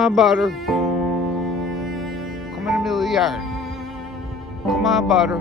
on, Butter. Come in the middle of the yard. Come on, Butter.